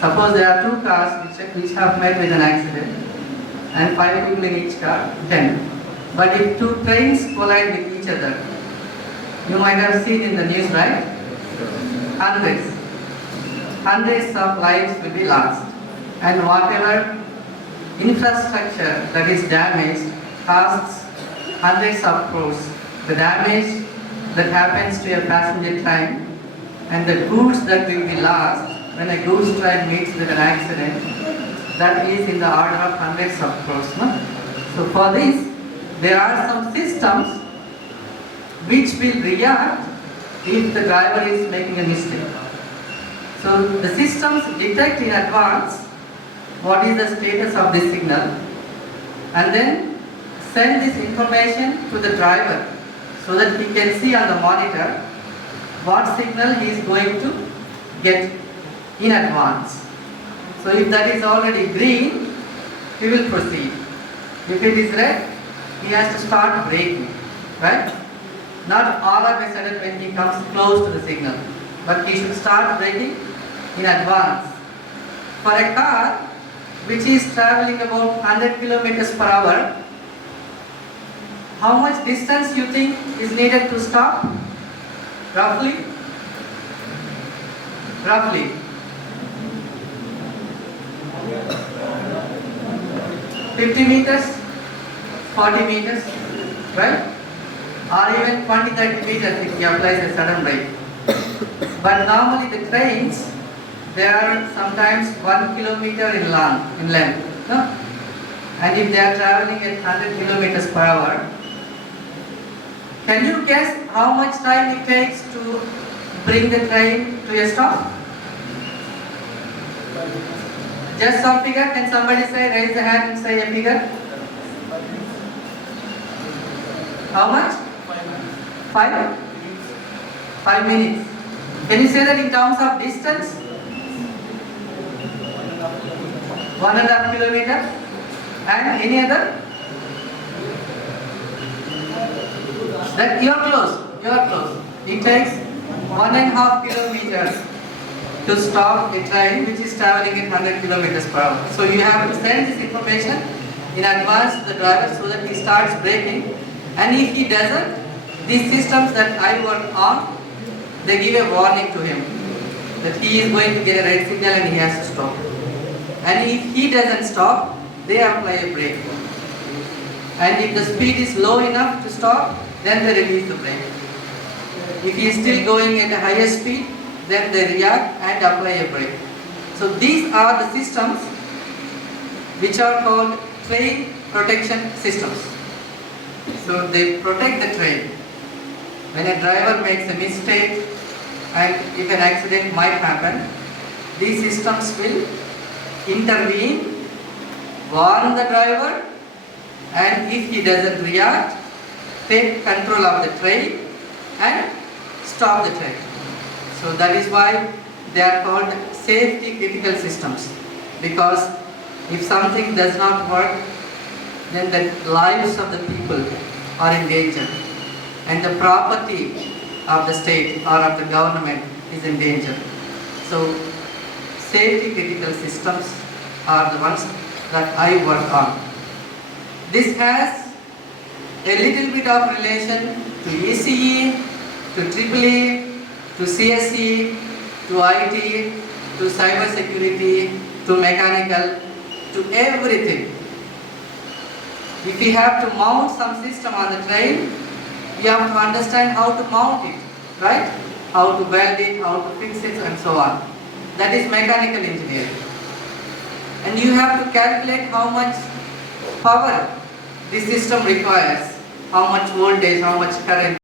Suppose there are two cars which have met with an accident and 5 people in each car, 10. But if two trains collide with each other, you might have seen in the news, right? Hundreds. Hundreds of lives will be lost. And whatever infrastructure that is damaged costs hundreds of crores. The damage that happens to a passenger train and the goods that will be lost when a goods train meets with an accident, that is in the order of hundreds of crores. No? So for this, there are some systems which will react if the driver is making a mistake. So the systems detect in advance what is the status of this signal and then send this information to the driver so that he can see on the monitor what signal he is going to get in advance. So if that is already green, he will proceed. If it is red, he has to start braking, right? Not all of a sudden when he comes close to the signal, but he should start braking in advance. For a car which is traveling about 100 kilometers per hour, how much distance you think is needed to stop? Roughly? Roughly. 50 meters? 40 meters? Right? Or even 20-30 meters if he applies a sudden brake. But normally the trains, they are sometimes 1 kilometer in length. No? And if they are traveling at 100 kilometers per hour, can you guess how much time it takes to bring the train to a stop? Just some figure. Can somebody say, raise the hand and say a figure? How much? 5 minutes. Can you say that in terms of distance? 1.5 kilometers. And any other? That you are close. It takes 1.5 kilometers to stop a train which is traveling at 100 kilometers per hour. So you have to send this information in advance to the driver so that he starts braking. And if he doesn't, these systems that I work on, they give a warning to him that he is going to get a red signal and he has to stop. And if he doesn't stop, they apply a brake. And if the speed is low enough to stop, then they release the brake. If he is still going at a higher speed, then they react and apply a brake. So these are the systems which are called train protection systems. So they protect the train. When a driver makes a mistake and if an accident might happen, these systems will intervene, warn the driver, and if he doesn't react, take control of the train and stop the train. So that is why they are called safety critical systems, because if something does not work, then the lives of the people are in danger and the property of the state or of the government is in danger. So safety critical systems are the ones that I work on. This has a little bit of relation to ECE, to EEE, to CSE, to IT, to cyber security, to mechanical, to everything. If we have to mount some system on the train, we have to understand how to mount it, right? How to weld it, how to fix it, and so on. That is mechanical engineering. And you have to calculate how much power this system requires, how much voltage, how much current.